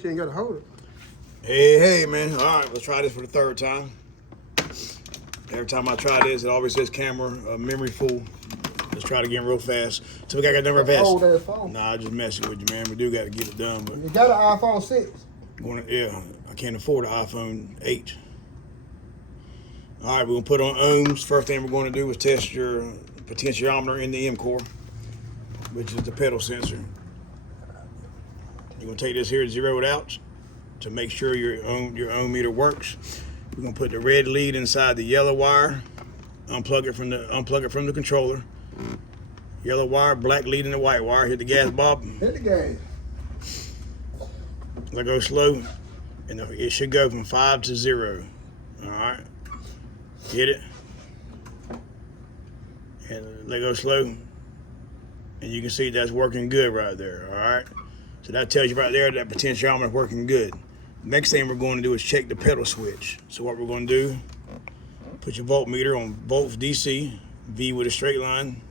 She ain't got to hold it. Hey, man. All right, let's try this for the third time. Every time I try this, it always says camera, memory full. Let's try it again real fast. So we got to number fast. Old ass phone. Nah, I just messing with you, man. We do got to get it done. But You got an iPhone 6. yeah, I can't afford an iPhone 8. All right, we're going to put on ohms. First thing we're going to do is test your potentiometer in the M core, which is the pedal sensor. You're going to take this here and zero it out to make sure your ohm meter works. We're going to put the red lead inside the yellow wire, unplug it from the controller. Yellow wire, black lead in the white wire. Hit the gas, Bob. Hit the gas. Let go slow, and it should go from 5 to 0. All right. Hit it. And let go slow. And you can see that's working good right there. All right. So that tells you right there that potentiometer is working good. Next thing we're going to do is check the pedal switch. So what we're going to do, put your voltmeter on volts DC, V with a straight line.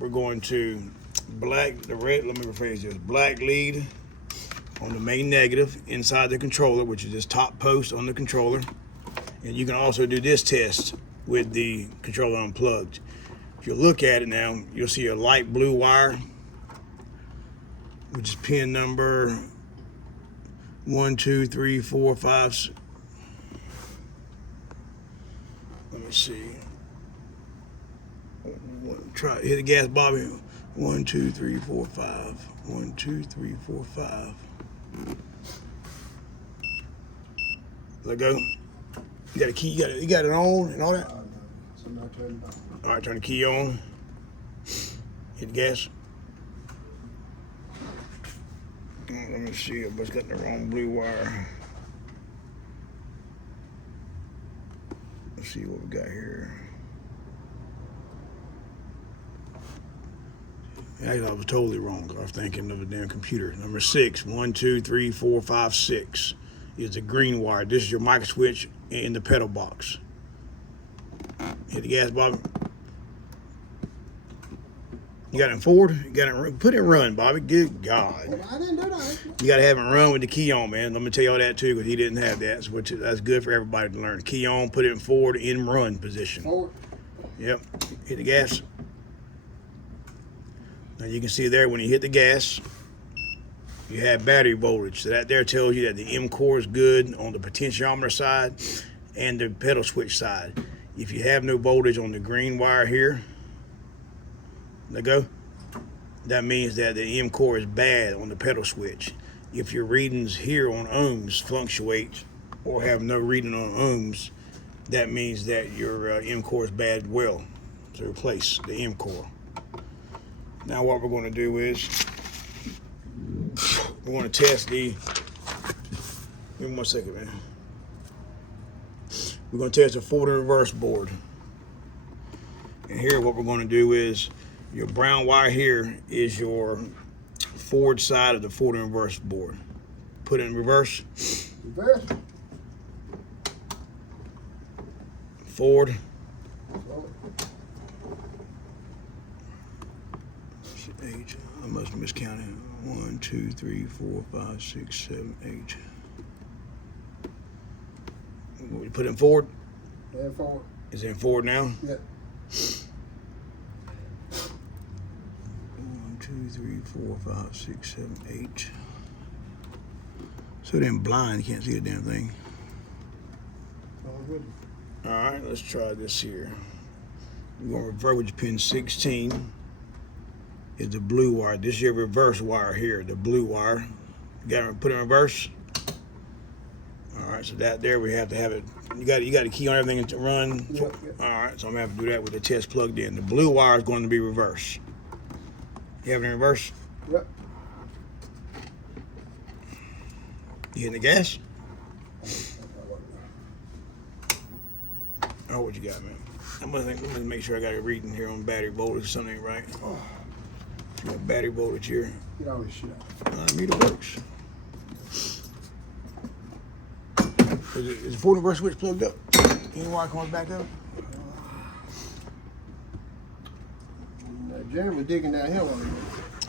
We're going to black lead on the main negative inside the controller, which is this top post on the controller. And you can also do this test with the controller unplugged. If you look at it now, you'll see a light blue wire, which is pin number 1, 2, 3, 4, 5. Let me see. Try hit the gas, Bobby. 1, 2, 3, 4, 5. 1, 2, 3, 4, 5. Let go. You got a key. You got it on and all that. All right, turn the key on. Hit the gas. Let me see. I just got the wrong blue wire. Let's see what we got here. Actually, I was totally wrong. I was thinking of a damn computer. Number 6. 1, 2, 3, 4, 5, 6 is the green wire. This is your micro switch in the pedal box. Hit the gas, Bobby. You got it in forward? You got it, put it in run, Bobby. Good God. I didn't do that. You got to have it run with the key on, man. Let me tell you all that, too, because he didn't have that. So that's good for everybody to learn. Key on, put it in forward, in run position. Forward. Yep. Hit the gas. Now, you can see there when you hit the gas, you have battery voltage. So that there tells you that the M core is good on the potentiometer side and the pedal switch side. If you have no voltage on the green wire here, let go, that means that the M core is bad on the pedal switch. If your readings here on ohms fluctuate or have no reading on ohms, that means that your M core is bad as well. So replace the M core. Now what we're going to do is we're going to test the, give me 1 second, man. We're going to test the forward and reverse board. And here what we're going to do is your brown wire here is your forward side of the forward and reverse board. Put it in reverse. Reverse. Forward. Eight. I must have miscounted. 1, 2, 3, 4, 5, 6, 7, 8. Put it in forward. Yeah, forward. Is it in forward now? Yeah. 1, 2, 3, 4, 5, 6, 7, 8. So then blind, you can't see the damn thing. All right, let's try this here. We're going to revert with your pin 16. Is the blue wire. This is your reverse wire here, the blue wire. You got to put it in reverse. All right, so that there we have to have it. You got a key on everything to run. Yep. All right, so I'm gonna have to do that with the test plugged in. The blue wire is going to be reverse. You have it in reverse? Yep. You hitting the gas? Oh, what you got, man? I'm gonna make sure I got a reading here on battery voltage. Something ain't right. You got battery voltage here. Get all this shit out. Meter works. Is the forward reverse switch plugged up? Any wire comes back up? Jeremy digging down here on it.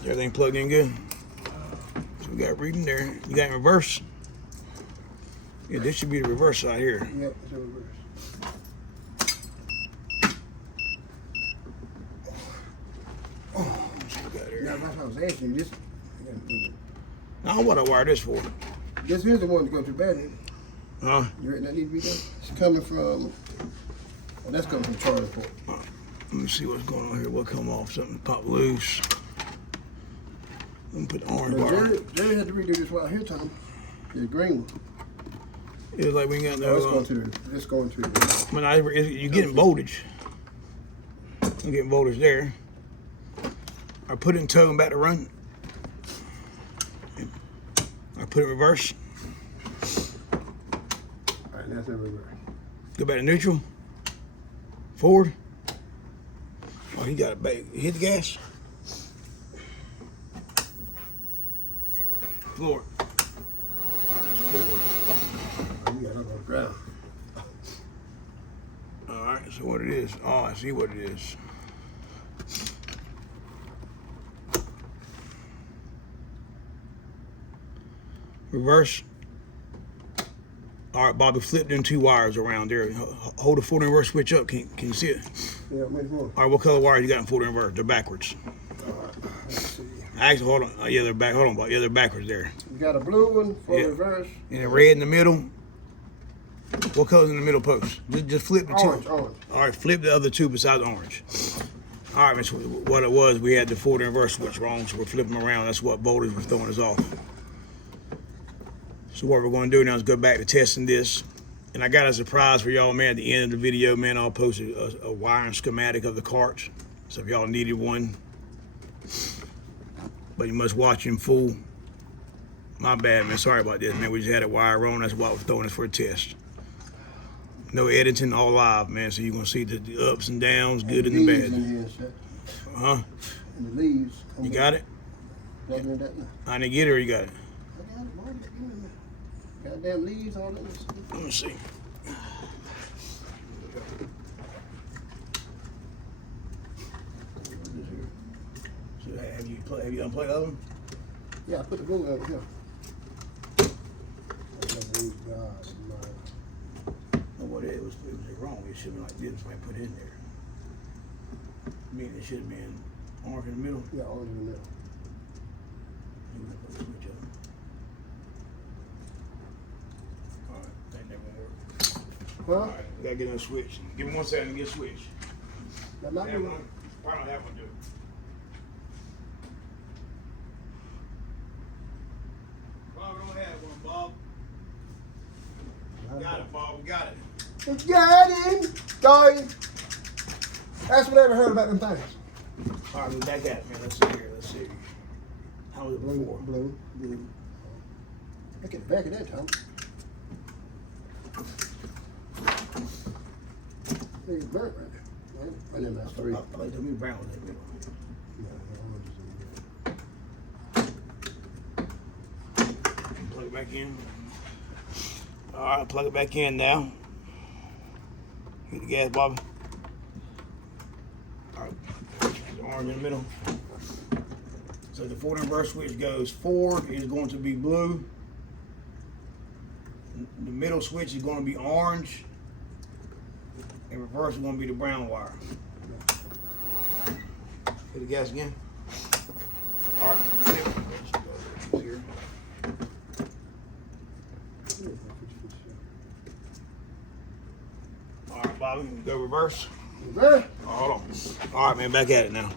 Everything plugged in good? So we got reading there. You got in reverse? Yeah, this should be the reverse side here. Yep, it's a reverse. Yeah, that's what I was asking you. This, I don't know what I wire this for. this is the one to go to battery. Huh? You reckon that need to be done? It's coming from, oh, that's coming from charge port. Let me see what's going on here. What come off? Something pop loose. Let me put the orange wire. Jerry had to redo this wire here, Tom. The green one. It's like we ain't got no. It's going to the. I mean, you're getting voltage. I'm getting voltage there. I put it in tow and back to run. I put it in reverse. All right, that's in reverse. Go back to neutral. Forward. Oh, he got it back. Hit the gas. Floor. You got it on the ground. All right, so what it is? Oh, I see what it is. Reverse. All right, Bobby, flip them two wires around there. Hold the forward and reverse switch up. Can you see it? Yeah, make more. All right, what color wires you got in forward and reverse? They're backwards. All right, let's see. Actually, hold on. Yeah, they're back. Hold on, Bob. Yeah, they're backwards there. You got a blue one for Yeah. reverse. And a red in the middle. What color's in the middle post? Just flip the Orange, two. orange. All right, flip the other two besides orange. All right, Miss, what it was, we had the forward and reverse switch wrong, so we're flipping around. That's what voltage was throwing us off. So what we're going to do now is go back to testing this. And I got a surprise for y'all, man. At the end of the video, man, I'll post a wiring schematic of the carts. So if y'all needed one, but you must watch in full. My bad, man. Sorry about this, man. We just had a wire wrong. That's why I was throwing this for a test. No editing, all live, man. So you're going to see the ups and downs, good and the Leaves bad. in here, sir. Huh? And the leaves. You got it? That now. I didn't get it or you got it? I got it, boy. Goddamn leaves all in this. Let me see. So have you unplugged the other one? Yeah, I put the blue over here. God, No, what it was wrong. It should have been like this. I put it in there. I mean, it should have been orange in the middle. yeah, orange in the middle. You can put the switch up. All right, that never gonna work. Huh? All right, we gotta get in a switch. Give me 1 second to get a switch. That might be Have one. one. Probably don't have one, do it. Bob, we don't have one, Bob. Got it, Bob. We got it. We got him, guy. That's what I ever heard about them things. All right, we're back at it, man. Let's see here. Let's see. How was it Blue, before? blue. Look at the back of that, Tom. It's burnt right there. Right in that three. I like to be brown with that middle. Plug it back in. All right, plug it back in now. Hit the gas, Bobby. All right, the orange in the middle. So the forward and reverse switch goes forward is going to be blue. The middle switch is going to be orange. And reverse is going to be the brown wire. Hit the gas again. All right. Here. All right, Bobby, go reverse. Reverse. Hold on. All right, man, back at it now.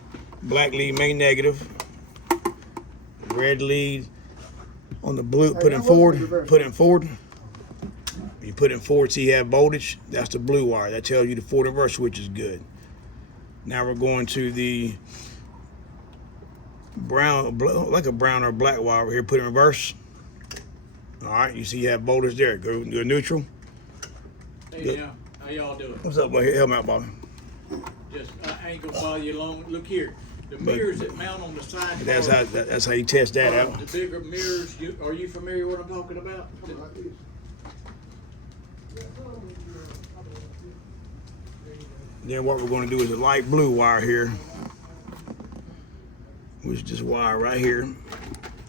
Black lead, main negative. Red lead on the blue, put in forward. Put in forward. You put in forward so you have voltage. That's the blue wire. That tells you the forward and reverse switch is good. Now we're going to the brown, like a brown or black wire over here. Put in reverse. All right, you see you have voltage there. Go neutral. Hey, now, how y'all doing? What's up, boy? Help me out, Bobby. Just, I ain't gonna bother you long. Look here, the mirrors that mount on the side. That's how you test that out. The bigger mirrors. Are you familiar with what I'm talking about? Then what we're going to do is a light blue wire here, which is this wire right here.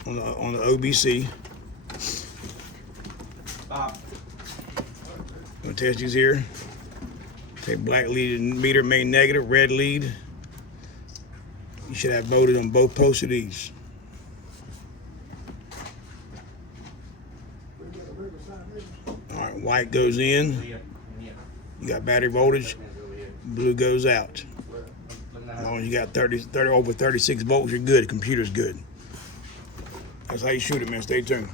on the OBC. Gonna test these here. Take black lead meter, main negative, red lead. You should have voltage on both posts of these. All right, white goes in. You got battery voltage. Blue goes out. As long as you got 30 over 36 volts, you're good. The computer's good. That's how you shoot it, man. Stay tuned.